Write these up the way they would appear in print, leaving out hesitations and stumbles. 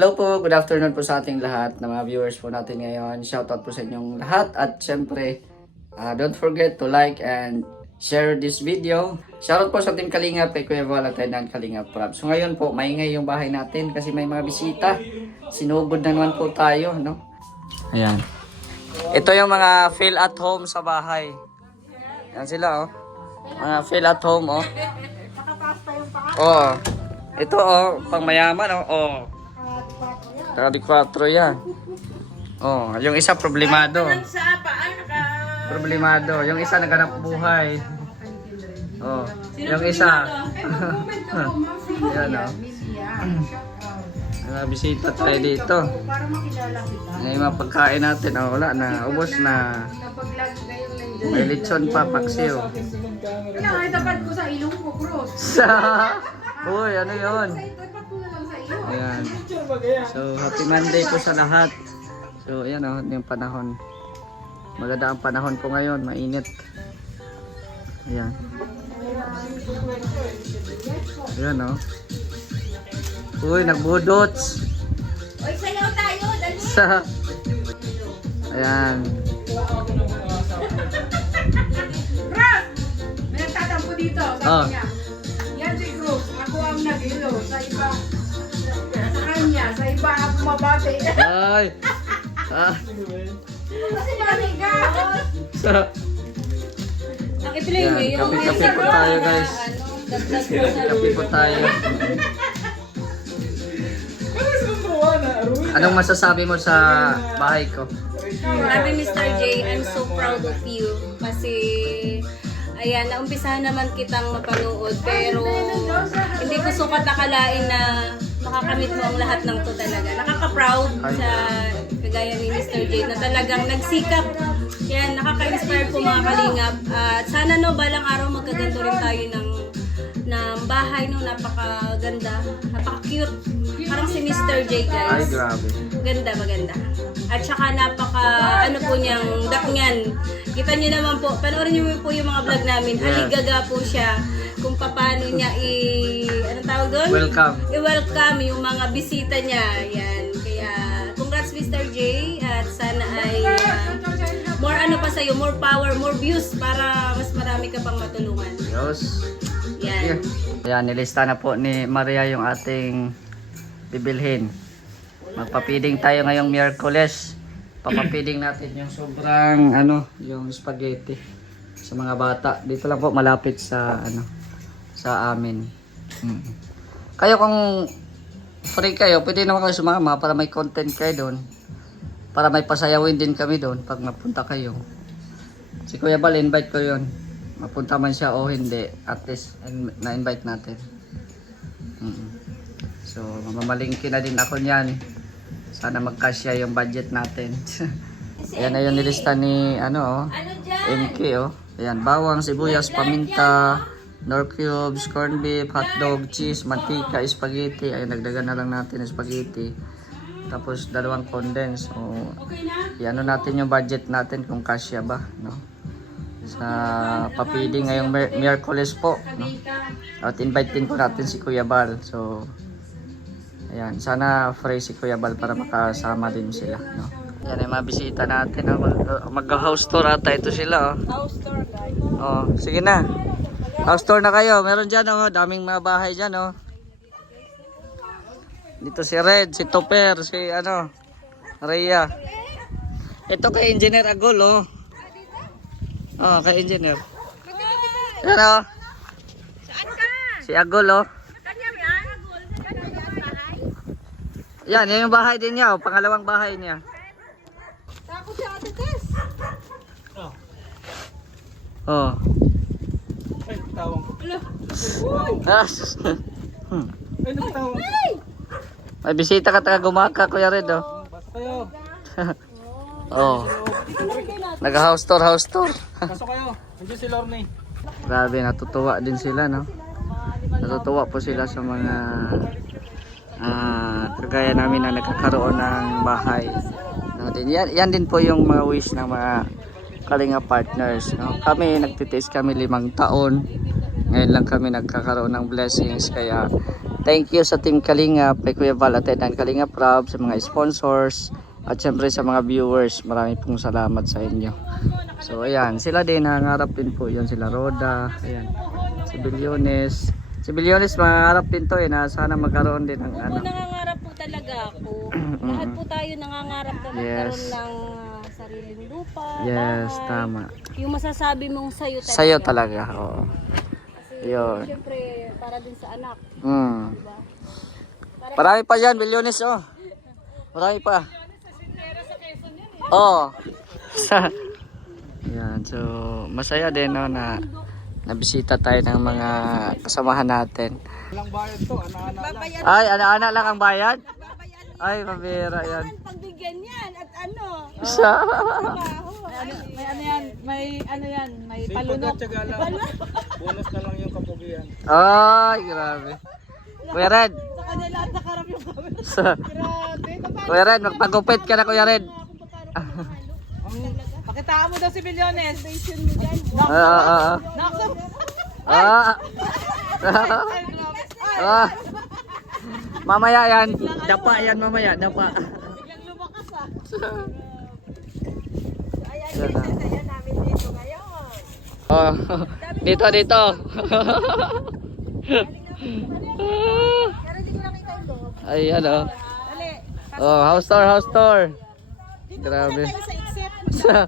Hello po, good afternoon po sa ating lahat na mga viewers po natin ngayon. Shoutout po sa inyong lahat at syempre, don't forget to like and share this video. Shoutout po sa Team Kalingap kay Kuya Valentine and Kalingap Prab. So ngayon po, maingay yung bahay natin kasi may mga bisita. Sinugod na naman po tayo, no? Ayan. Ito yung mga feel at home sa bahay. Yan sila, oh. Mga feel at home, oh. Oh. Ito, oh, pang mayaman, oh. Oh. Tabi 4 yan. Oh, yung isa problemado. Problemado. Yung isa naghanap buhay. Oh, yung isa. Yan oh. Bisita tayo dito. May mga pagkain natin. Oh, wala na. Ubos na. May lechon pa, paksiw. Kailangan itapat ko sa ilong ko, bro. Uy, ano yun? Ayan. So, happy Monday po sa lahat. So, ayan o, yung panahon. Maganda ang panahon po ngayon, mainit. Ayan. Ayan o. Uy, nagbudots. Uy, sayaw tayo, dali. Ayan. Ras! May nagtatampo dito, sabi Oh. niya. Yan si Cruz, ako ang nagilo sa iba. Sa kanya, sa iba ako mabati. Ay! Ah. Kasi maniga. Nakiplay mo Ayan, yung kape-kape po tayo guys. Kape po tayo. Anong masasabi mo sa bahay ko? Grabe Mr. J, I'm so proud of you. Kasi, ayan, naumpisahan naman kitang mapanood. Pero, hindi ko sukat akalain na makakamit mo ang lahat ng to talaga. Nakaka-proud sa kagaya ni Mr. J na talagang nagsikap. Yan, nakaka-inspire po mga kalingap. At sana no, balang araw magkaganto rin tayo ng bahay no, napakaganda, napaka-cute. Parang si Mr. J Ay, guys. grabe. Ganda, maganda. At saka napaka, ano po niyang daknyan. Kita niyo naman po, panoorin niyo po yung mga vlog namin. Yes. Aligaga po siya kung paano niya anong tawag doon? Welcome. I-welcome yung mga bisita niya. Yan. Kaya, congrats Mr. J. At sana ay more ano pa sa'yo, more power, more views para mas marami ka pang matulungan. Diyos. Yan. Ayan, nilista na po ni Maria yung ating bibilhin. Magpapiding tayo ngayong Miyerkules. Papapiding natin yung sobrang yung spaghetti sa mga bata. Dito lang po malapit sa sa amin. Kayo kung free kayo, pwede naman kayo sumama para may content kayo doon. Para may pasayawin din kami doon pag mapunta kayo. Si Kuya Bal, invite ko yun. Mapunta man siya o hindi, at least na-invite natin. So, mamamalingki na din ako niyan. Sana magkasya yung budget natin. Ayan na yung nilista ni MK oh. Ayan, bawang, sibuyas, paminta, nor cubes, corned beef, hotdog, cheese, mantika, spaghetti. Ayan, nagdagan na lang natin ng spaghetti. Tapos 2 condense. So, iano natin yung budget natin kung kasya ba, no? Sa papili ngayong Miyerkules po, no? At invite din po natin si Kuya Bal. So, ayan, sana free si Kuya Bal para makasama din sila, no? Yan yung mga bisita natin, no? Mag-house tour ata ito sila, oh. House tour guys. Oh, sige na. House tour na kayo. Meron dyan, oh. Daming mga bahay dyan, oh. Dito si Red, si Topper, si Rhea. Ito kay Engineer Agol, oh. Oh, kay Engineer. Yan, oh. Si Agol, oh. Yan, yan yung bahay din niya, oh. Pangalawang bahay niya. Tapos si Ate Tess. Oh. Ay, tawang ko. Ah, Ay, nagtawang ko. may bisita ka taga Gumaka, Kuya Red, oh. Basta kayo. Oh. Nag-house tour, house tour. Pasok kayo. Andiyan si Lorne. Grabe, natutuwa din sila, no? Natutuwa po sila sa mga kagaya namin na nagkakaroon ng bahay. No, yan din po yung mga wish ng mga Kalinga partners, no? Kami, nagtitiis kami 5 taon. Ngayon lang kami nagkakaroon ng blessings, kaya Thank you sa Team Kalingap, kay Kuya Val at and Kalingap Rob, sa mga sponsors, at syempre sa mga viewers. Maraming pong salamat sa inyo. So ayan, sila din nangangarap din po. Yan sila Roda, ayan. Si Bilyones. Si Bilyones mangangarap din to na sana magkaroon din ng ano. Nangangarap po talaga ako. Lahat po tayo nangangarap na magkaroon ng sariling lupa. Yes, bahay. tama. Yung masasabi mong sayo talaga. Sa'yo talaga, oo. Kasi Yun. syempre para din sa anak. Diba? Marami pa yan, Bilyones, oh. Marami pa. Oh. Yan, so masaya din no, na nabisita tayo ng mga kasamahan natin. Walang bayad to, ana-ana lang. Ay, ana-ana lang ang bayad? Ay, mabira yan. Pagbigyan yan at ano? Sa May Palunok. Tiyaga lang. Bonus na lang yung kapugian. Ay, grabe. Kuya Red. Sa kanya lahat nakarap yung camera. Grabe. Kuya Red, magpagupit ka na Kuya Red. Pakitaan mo daw si Bilyones. Nakso. Ah. Ah. Mamaya yan. Dapa yan mamaya. Dapa. Biglang lumakas ah. Ayan namin dito ngayon. Oh, dito. Ayan oh. Oh, house tour. Grabe. Sa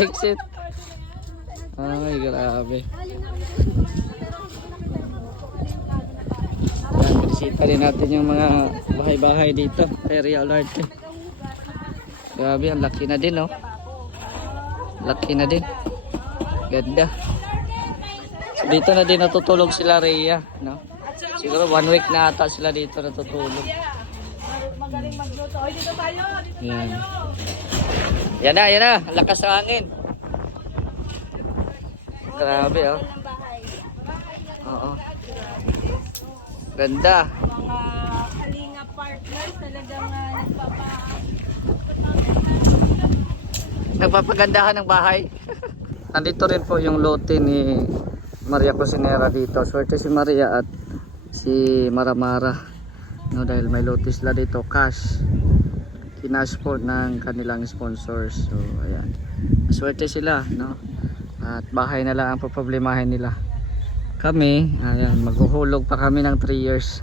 exit. Ay, grabe. Yan, bisita rin natin yung mga bahay-bahay dito. Area alert. Grabe, ang laki na din, oh. Laki na din. Ganda. So, dito na din natutulog sila Rhea, no? Siguro 1 week na ata sila dito natutulog. Magaling magluto. Oy, dito tayo. Yan. Yan na. Ang lakas ng hangin. Grabe, oh. Oo. Ganda. Mga Kalinga partners talagang Nagpapagandahan ng bahay. Nandito rin po yung lote ni Maria Cosinera dito. Swerte si Maria at si Maramara. No, dahil may lote sila dito, cash. Kinash po ng kanilang sponsors. So, ayan. Swerte sila, no? At bahay na lang ang problemahin nila. Kami, ayan, maghuhulog pa kami ng 3 years.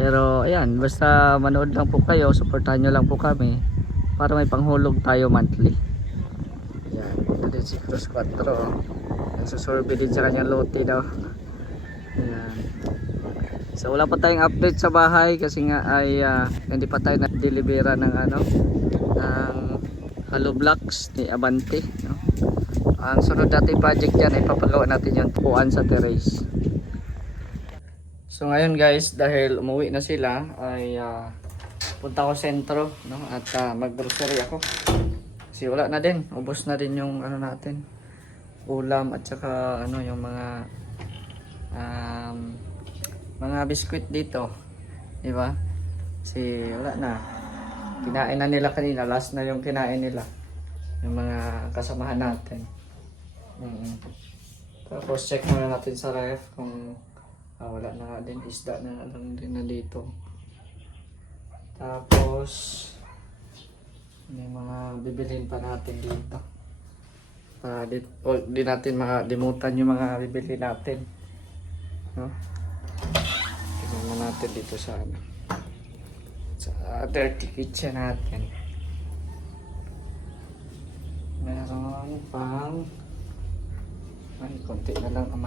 Pero, ayan, basta manood lang po kayo, supportahan nyo lang po kami para may panghulog tayo monthly. Ayan, ito din si Cruz 4. Nagsusurvey din sa kanyang lote daw. Ayan. So wala pa tayong update sa bahay kasi nga ay hindi pa tayo na-delivera ng ng hollow blocks ni Abante, no? Ang sunod natin project yan ay papagawa natin yung puan sa terrace. So ngayon guys, dahil umuwi na sila ay punta ko sentro, no? At mag-grocery ako. Kasi wala na din, ubos na din yung natin, ulam at saka yung mga biskwit dito, di ba? Kasi wala na, kinain na nila kanina, last na yung kinain nila yung mga kasamahan natin. Tapos check muna natin sa ref kung wala na nga din, isda na lang din na dito. Tapos may mga bibilhin pa natin dito para di natin makalimutan yung mga bibilhin natin, no? Tingnan natin dito sa dirty kitchen natin. Meron pang konti na lang ang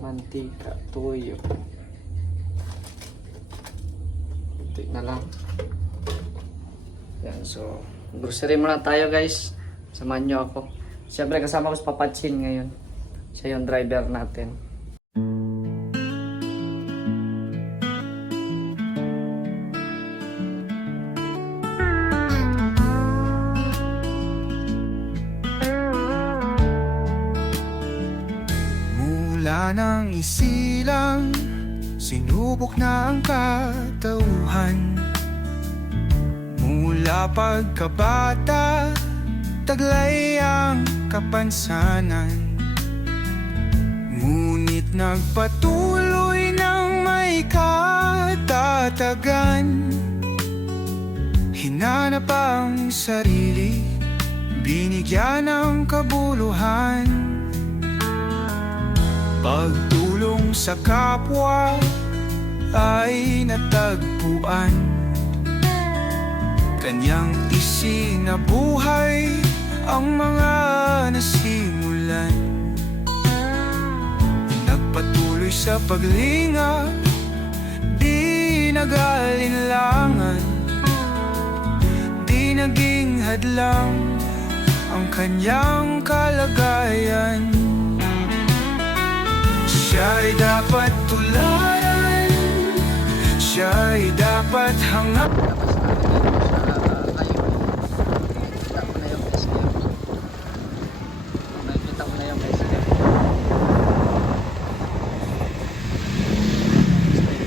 mantika, tuyo, konti na lang. Yan, so grocery muna tayo guys, samahan nyo ako. Siyempre kasama ko si Papatsin ngayon, siya yung driver natin. Mula ng isilang, sinubok na ang katauhan. Mula pagkabata, taglay ang kapansanan. Ngunit nagpatuloy na katatagan. Hinanap ang sarili, binigyan ng kabuluhan. Pagtulong sa kapwa ay natagpuan. Kanyang isinabuhay ang mga nasimulan. Nagpatuloy sa paglinga, di nag-alinlangan. Di naging hadlang ang kanyang kalagayan. Siya'y dapat tularan, siya'y dapat hangat. Nakikita ko na yung SK.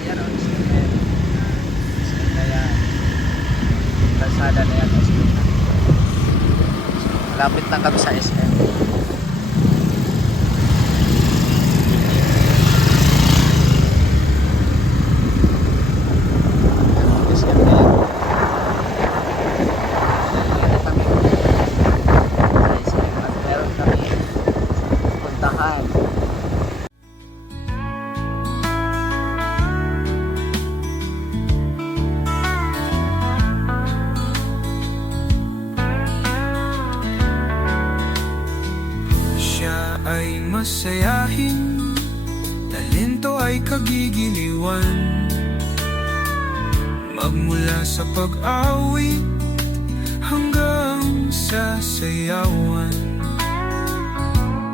Yan o, SK na yan. SK na yan. Kalsada na yan, SK na. Malapit lang kami sa SK. Siya ay masayahin, talento ay kagigiliwan. Magmula sa pag-awit hanggang sa sayawan,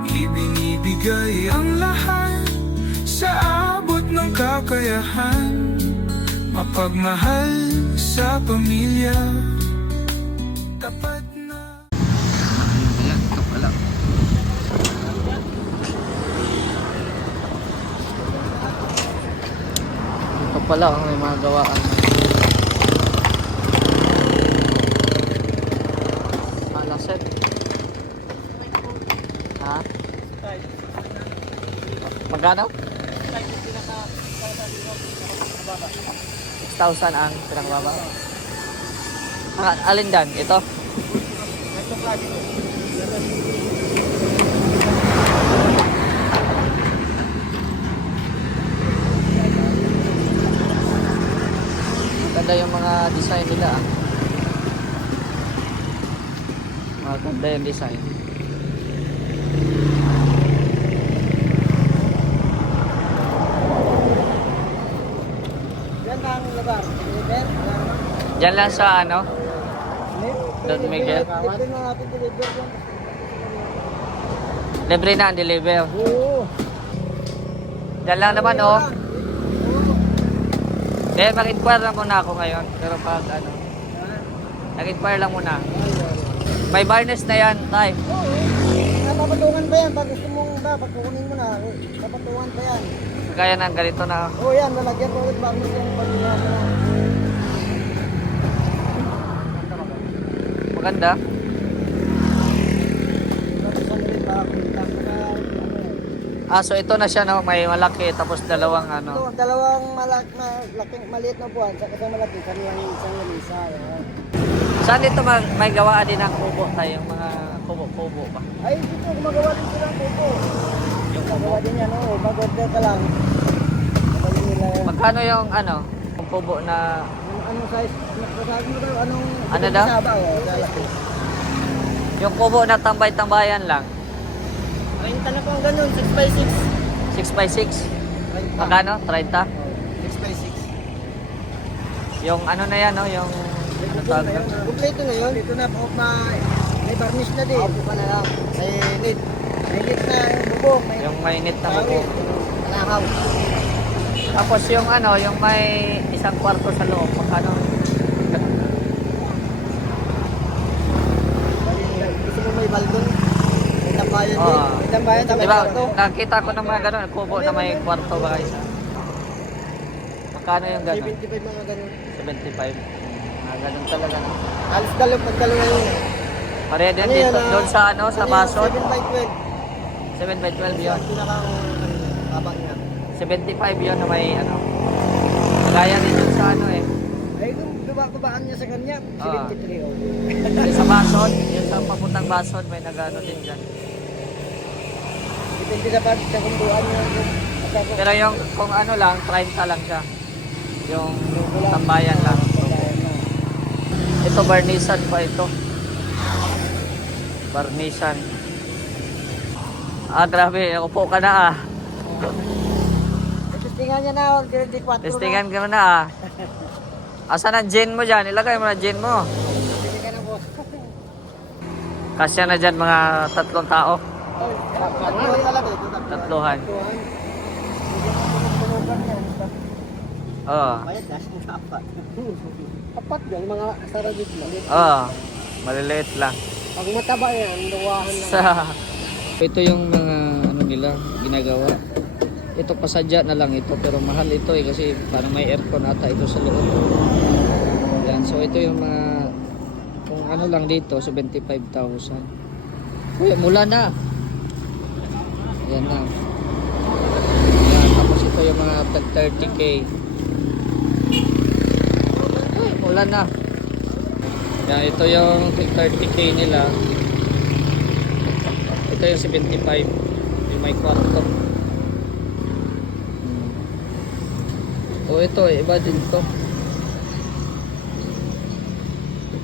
ibinibigay ang lahat sa abot ng kakayahan. Mapagmahal sa pamilya, tapat na. Ayan, ito pala. Ito pala, may mga gawaan. Alaset. Ha? Magkano? 6,000 ang pinagbaba. Alin dan? Ito? Maganda yung mga design nila ah. Maganda yung design. Diyan lang sa ano? Don Miguel. Libre na ang deliver. Diyan lang naman oh. Dahil mag-inquire lang muna ako ngayon. Pero pag ano, nag-inquire lang muna. May varnish na yan, time. Papatungan pa yan. Pag gusto mong pag kukunin mo na, papatungan pa yan. Kaya ng ganito na. Oo yan, lalagyan ko ulit bago yung pagkukunin mo na. Maganda. Tapos ano rin para kumita. Ah, so ito na siya no, may malaki tapos dalawang ano. Ito, dalawang malaking, maliit na buwan, sa isang malaki, kanilang isang lamisa. Saan dito may gawaan din ng kubo tayo, mga kubo-kubo ba? Ay, dito, gumagawa din sila ng kubo. Yung Gumagawa din yan, oo, mag-order ka lang. Gawin nila yan. Magkano yung ano, yung kubo na Anong size? Masasabi mo daw, anong... Ano daw? Saba, oh, lalaki. yung kubo na tambay-tambayan lang? 30 na po ang ganun, 6x6. 6x6. Magkano? 30? 6x6. Yung ano na yan no, yung ano tawag na? Kompleto na yun. Ito na po, may varnish na din. Opo ka na lang. May lit. May lit na yung bubong. Yung mainit na buko. Malakaw. Tapos yung ano, yung may isang kwarto sa loob, magkano? Gusto mo may balkon? May tambayan din. Oo. May tambayan, tambayan Diba, kwarto. nakita ko ng mga gano'n, kubo na may kwarto ba isa? Magkano yung gano'n? 75 mga ganun. 75. Mga gano'n talaga. No? Halos pagdalo na yun. Pareha din Ano dito, yan, doon sa ano, sa Bason. 7x12. 7x12 Yan, yun. pinakang haba niya. 75 yun na may ano. Kagaya din yun sa ano eh. Ay, kung babaan niya sa kanya, Ah. 73 oh. Yung sa Bason, yung sa papuntang Bason, may nag-ano din dyan. Depende sa pag sa kunduan niya. Pero yung kung ano lang, 30 lang siya. Yung tambayan lang. Ito, barnisan pa ito. Barnisan. Ah, grabe. Upo ka na ah. Testingan niya na, 24 Testingan ka na ah. Asan ang gin mo dyan? Ilagay mo na gin mo. Hindi ka na, boss. Kasya na dyan mga 3 tao. Tatlo talaga ito. Tatluhan. Oo. Bayad, dash mo sa apat. Apat yung mga saradit lang. Oo. Maliliit lang. Pag mataba yan, luwahan lang. Sa ito yung mga ano nila ginagawa. Ito pasadya na lang ito pero mahal ito eh kasi parang may aircon ata ito sa loob. Yan, so ito yung mga kung ano lang dito 75,000. Uy, mula na. Yan na. Yan, tapos ito yung mga 30k. Uy, mula na. Yan, ito yung 30k nila. Ito yung 75. Yung may kwarto. O ito, iba din to.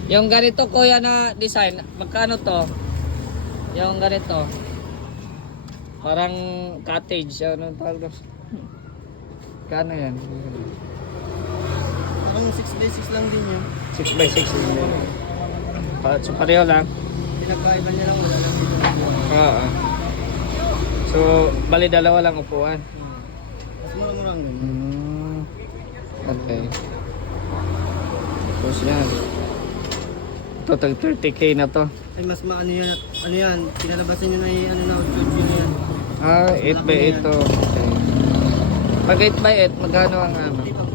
Yung ganito kuya na design, magkano to? Yung ganito. Parang cottage, ano tawag doon? Kano yan? Parang 6x6 lang din yun. 6x6 din. So pareho lang. Pinagkaiba niya lang, wala lang dito. Oo. So, bali dalawa lang upuan. Mas murang-murang ganyan. Okay. Tapos yan. Ito, tag 30k na to. Ay, mas maano yan. Ano yan, pinalabasan nyo na yung ano na, audio yan. Ah, 8x8 to. Okay. Pag 8x8, magkano ang ano? Hindi pag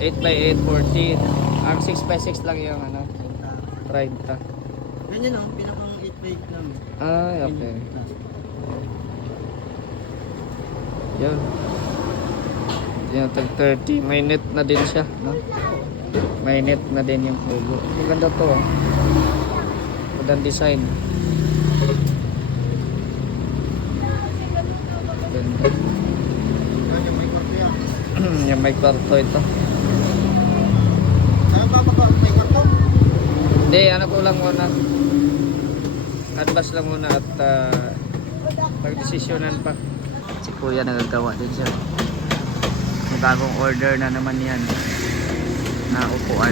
8x8, 14. Ang 6x6 lang yung ano? 30. Ganyan o, pinakang 8x8 lang. Ah, okay. Yan. Yan, tag 30. May net na din siya, no? May net na din yung pugo. Maganda to, oh. Magandang design. Ganda. Yung may kwarto yan. Yung may kwarto ito. Saan ba may kwarto? Hindi, ano ko lang muna. Advance lang muna at pagdesisyonan pa. Si kuya nagagawa din siya. May bagong order na naman yan na upuan.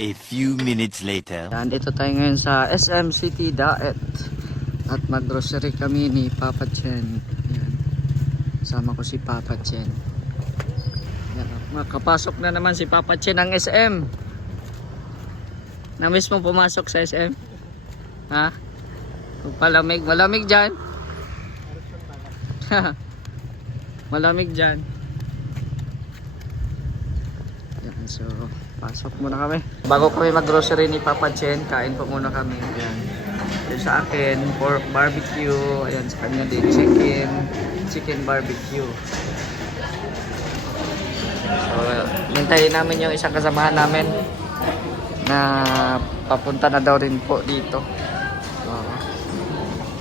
A few minutes later. Yan, dito tayo ngayon sa SM City Daet at mag-grocery kami ni Papa Chen. Yan. Sama ko si Papa Chen. Yan, makapasok na naman si Papa Chen ng SM. Na-miss mo pumasok sa SM? Ha? Malamig, malamig dyan. Malamig dyan. Yan, so pasok muna kami. Bago kami mag-grocery ni Papa Chen, kain po muna kami. Ayan. Yung sa akin, pork barbecue. Ayan, sa kanya din, chicken barbecue. So, hintayin namin yung isang kasamahan namin na papunta na daw rin po dito.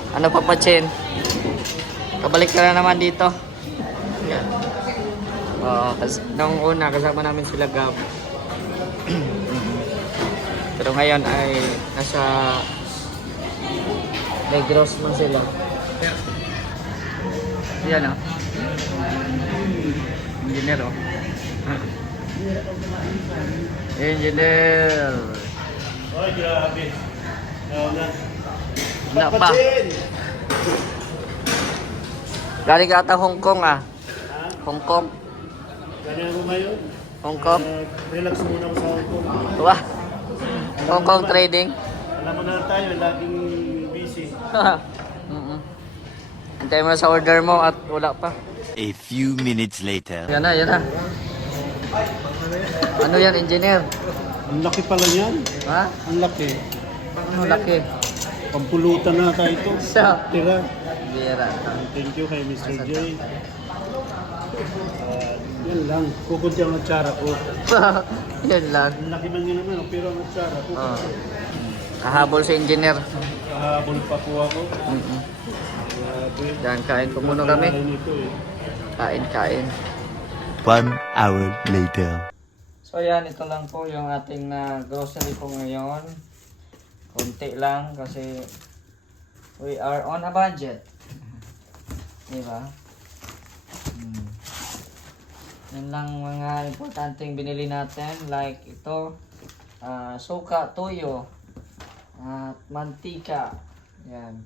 Ano Papa Chen? Kabalik ka na naman dito. Ayan. Kasi nung una kasama namin sila Gab. Pero ngayon ay nasa Negros man sila. Yan o. Engineer o. Engineer. Ay, grabe. Wala pa. Galing ka ata Hong Kong ah. Hong Kong. Ganyan mo ngayon. Hong Kong. Relax muna ako sa Hong Kong. Wah. Hong Kong trading. Alam mo na tayo, laging busy. Hintay mo na sa order mo at wala pa. A few minutes later. Yan na, yan na. Ano yan, engineer? Ang laki pala yan. Ha? Ang laki. Ano laki? Pampulutan na tayo ito. Sa Tira. Bira. Thank you kay Mr. J. Yan lang. Kukunti ang atsara ko. Yun lang. Ang laki man yun naman, pero ang atsara ko. Oh. Kahabol sa engineer. Kahabol pa po ako. Mm-mm. Grabe. Yan, kain po muna kami. Ano nito eh. Kain. 1 hour later. So yan, ito lang po yung ating grocery po ngayon. Kunti lang kasi we are on a budget. Diba? Yan lang mga importanteng binili natin. Like ito, suka, toyo, at mantika. Yan.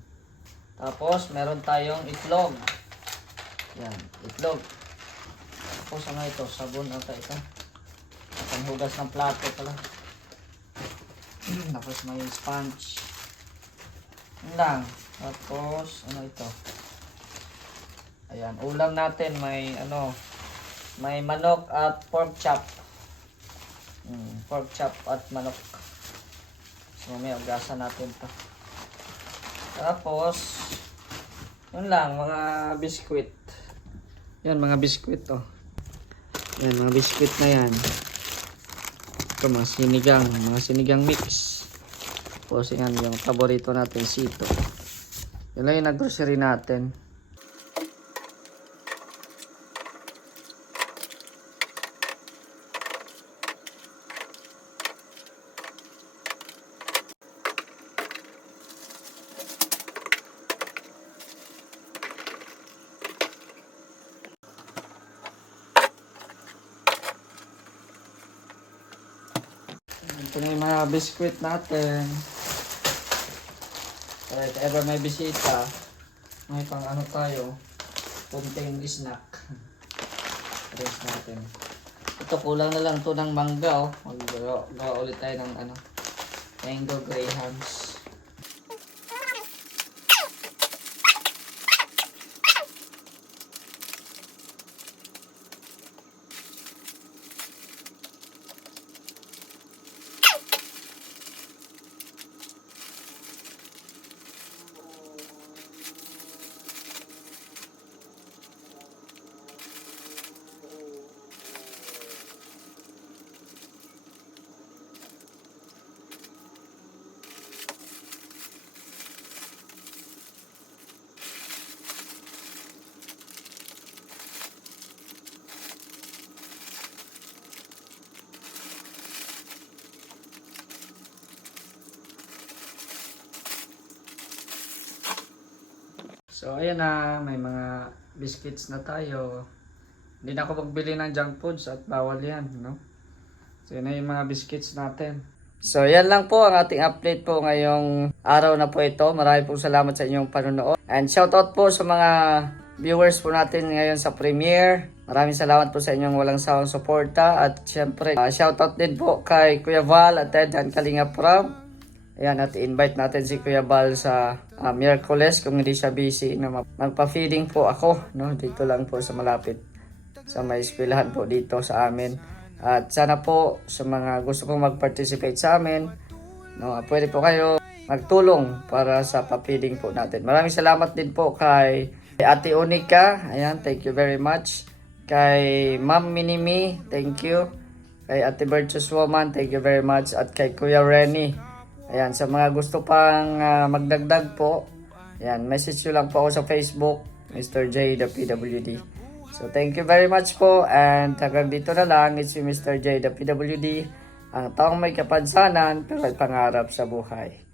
Tapos meron tayong itlog. Yan, itlog. Tapos ano ito? Sabon ata ito. Panghugas ng plato pala. Tapos may sponge. Yan lang. Tapos ano ito? Ayan, ulam natin may may manok at pork chop. Pork chop at manok. So may ugasan natin to. Tapos yun lang, mga biskwit. Yan, mga biskwit oh. Yan, mga biskwit na yan. Ito, mga sinigang mix. Tapos yan, yung paborito natin, sito. Yun lang yung nag-grocery natin. Ito na yung mga biskwit natin. Para if ever may bisita, may pang ano tayo, kunting snack. Rest natin. Ito, kulang na lang to ng mangga, oh. Gawa ulit tayo ng mango grahams. So ayan na, may mga biscuits na tayo. Hindi na ako magbili ng junk foods at bawal yan, no? So yun na yung mga biscuits natin. So yan lang po ang ating update po ngayong araw na po ito. Maraming po salamat sa inyong panonood. And shoutout po sa mga viewers po natin ngayon sa premiere. Maraming salamat po sa inyong walang sawang suporta. At syempre, shoutout din po kay Kuya Val at Ted and Kalinga Prab. Ayan, at invite natin si Kuya Val sa Miyerkules kung hindi siya busy na magpa-feeding po ako, no? Dito lang po sa malapit sa may eskwelahan po dito sa amin. At sana po sa mga gusto pong mag-participate sa amin, no, pwede po kayo magtulong para sa pa-feeding po natin. Maraming salamat din po kay Ate Unica. Ayan, thank you very much. Kay Ma'am Minimi, thank you. Kay Ate Virtuous Woman, thank you very much. At kay Kuya Renny. Ayan, sa mga gusto pang magdagdag po, ayan, message nyo lang po ako sa Facebook, Mr. J, the PWD. So, thank you very much po, and hanggang dito na lang, it's you, Mr. J, the PWD, ang taong may kapansanan, pero ay pangarap sa buhay.